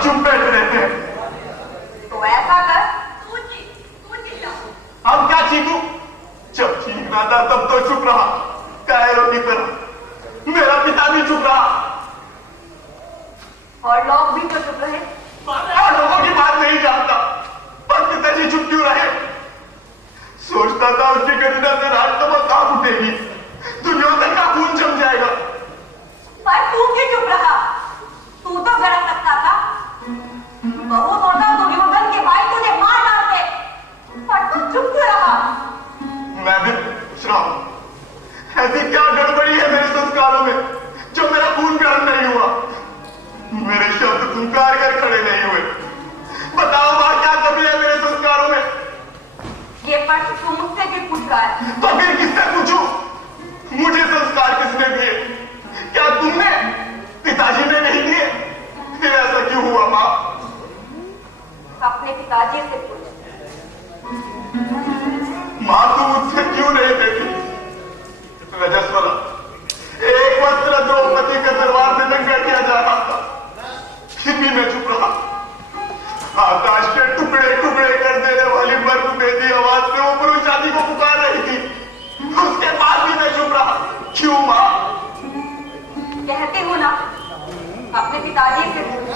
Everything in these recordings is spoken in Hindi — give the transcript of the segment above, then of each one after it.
सब चुप बैठे रहते हैं। तो ऐसा कर, तू चिल्ला। अब क्या चीखूं? जब चीखना था तब तो चुप रहा, कायरों की तरह। मेरा पिता भी चुप रहा और लोग भी तो चुप रहे। और लोगों की बात नहीं जानता, पर पिताजी चुप क्यों रहे? सोचता था उनकी गर्दन से रात तक कांप उठेगी, दुर्योधन का खून जम जाएगा। पर तू क्यों चुप रहा? तू तो गलत सकता था। बहुत होता दुर्योधन के भाई तुझे मार डालते, पर तू चुप क्यों रहा? मैं भी पूछ रहा हूं, ऐसी क्या गड़बड़ी है मेरे संस्कारों में जो मेरा खून गर्म नहीं हुआ, मेरे शब्द पुकार कर खड़े नहीं हुए? बताओ मां, क्या कमी है मेरे संस्कारों में? ये प्रश्न तू मुझसे भी पूछ रहा है। तो फिर किससे पूछूं? मुझे संस्कार किसने दिए? क्या तुमने? पिताजी ने नहीं दिए? फिर ऐसा क्यों हुआ मां? अपने पिताजी से पूछ। मां, तुम मुझसे क्यों नहीं देती? रजस्वला, एक वस्त्र द्रौपदी का दरबार में नंगा किया जा रहा था, फिर भी मैं चुप रहा। आकाश के टुकड़े टुकड़े कर देने वाली बर्फबेदी आवाज से वो पुरुष शादी को पुकार रही थी, उसके बाद भी मैं चुप रहा। क्यों मां? कहती हूं ना, अपने पिताजी से पूछ।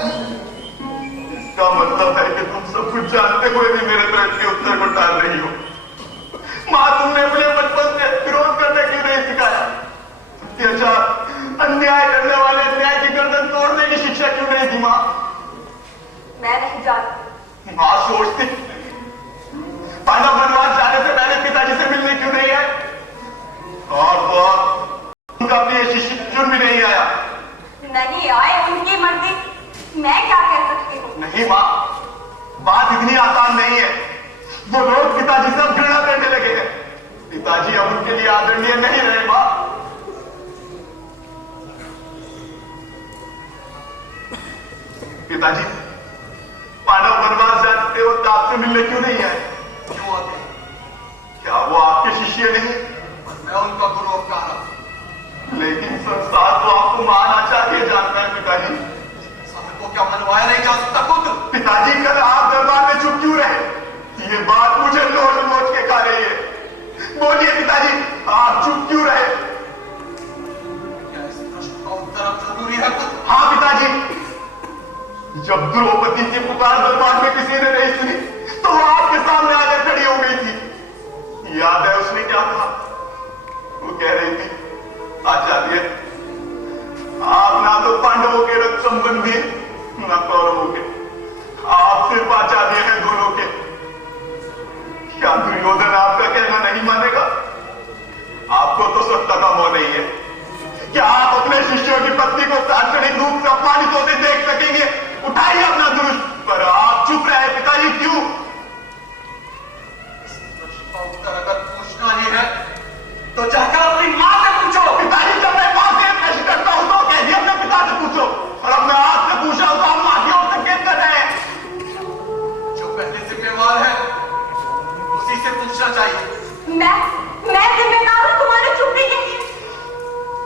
इसका मतलब है कि तुम सब कुछ जानते हुए भी मेरे प्रश्न के उत्तर को टाल रही हो। मां, तुमने मुझे बचपन से विरोध करने क्यों नहीं सिखाया? अत्याचार, अन्याय करने वाले अन्याय की गर्दन तोड़ने की शिक्षा क्यों नहीं दी मां? मैं नहीं जानती। मां सोचती, पांडव वनवास जाने से पहले पिताजी से मिलने क्यों नहीं आए? और तो और उनका प्रिय शिष्य अर्जुन भी नहीं आया। नहीं आए, उनकी मर्जी, मैं क्या कह सकती हूँ? नहीं मां, बात इतनी आसान नहीं है। वो लोग पिताजी से अब घृणा करने लगे हैं। पिताजी अब उनके लिए आदरणीय नहीं रहे मां। पिताजी पांडव वनवास जाते वक्त आपसे मिलने क्यों नहीं आए? क्यों आते? क्या वो आपके शिष्य नहीं? मैं उनका गुरु अवतार हूं। लेकिन संसार तो आपको महान आचार्य जानता है पिताजी। संसार को क्या मनवाया नहीं जा सकता खुद? पिताजी, कल आप दरबार में चुप क्यों रहे? ये बात मुझे लोच लोच के खा रही है। बोलिए पिताजी, आप चुप क्यों रहे? क्या इस प्रश्न का उत्तर अब जरूरी है खुद? हाँ पिताजी, जब द्रौपदी की पुकार दरबार में किसी ने नहीं सुनी तो वो आपके सामने आकर खड़ी हो गई थी। याद है उसने क्या कहा? वो कह रही थी, आचार्य, आप ना तो पांडवों के रक्त संबंधी ना कौरवों के, आप सिर्फ आचार्य हैं दोनों के। क्या दुर्योधन आपका कहना नहीं मानेगा? आपको तो सत्ता का मोह नहीं है। क्या आप अपने शिष्यों की पत्नी को सार्वजनिक रूप से अपमानित होते देख सकेंगे? उठाइए अपना धनुष। पर आप चुप रहे पिताजी, क्यों? इस प्रश्न का उत्तर अगर पूछना ही है तो जाकर अपनी मां से पूछो। पिताजी, जब मैं मां से प्रश्न करता हूं तो कह दिया अपने पिता से पूछो, और अब मैं आपसे पूछा हूं तो आप मां की ओर संकेत कर रहे हैं। जो पहले जिम्मेवार है उसी से पूछना चाहिए। मैं जिम्मेदार हूं तुम्हारी चुप्पी के लिए।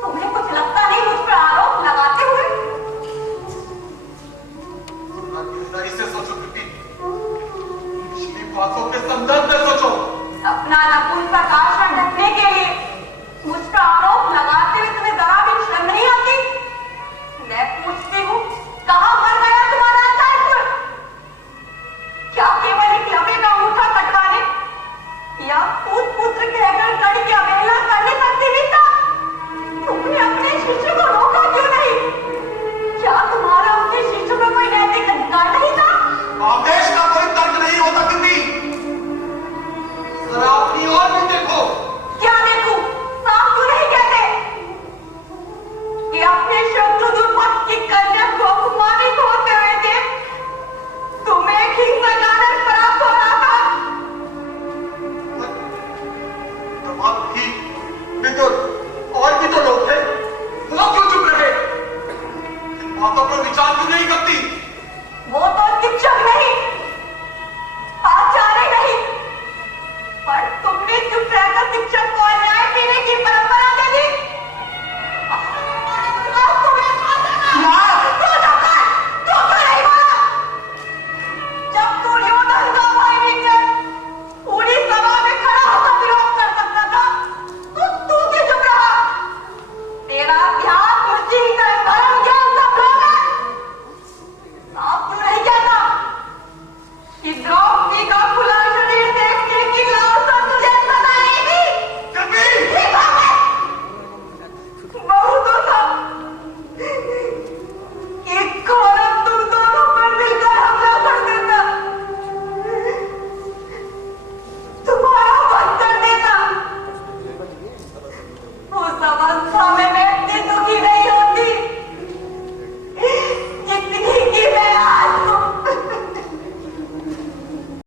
तुम्हें कुछ लगता नहीं मुझ पर आरोप लगाते हुए? ईमानदारी से सोचो कृति, पिछली बातों के संदर्भ में सोचो। अपना नपुंसक आचरण ढकने के लिए मुझ पर आरोप लगाते हुए तुम्हें जरा भी शर्म नहीं आती?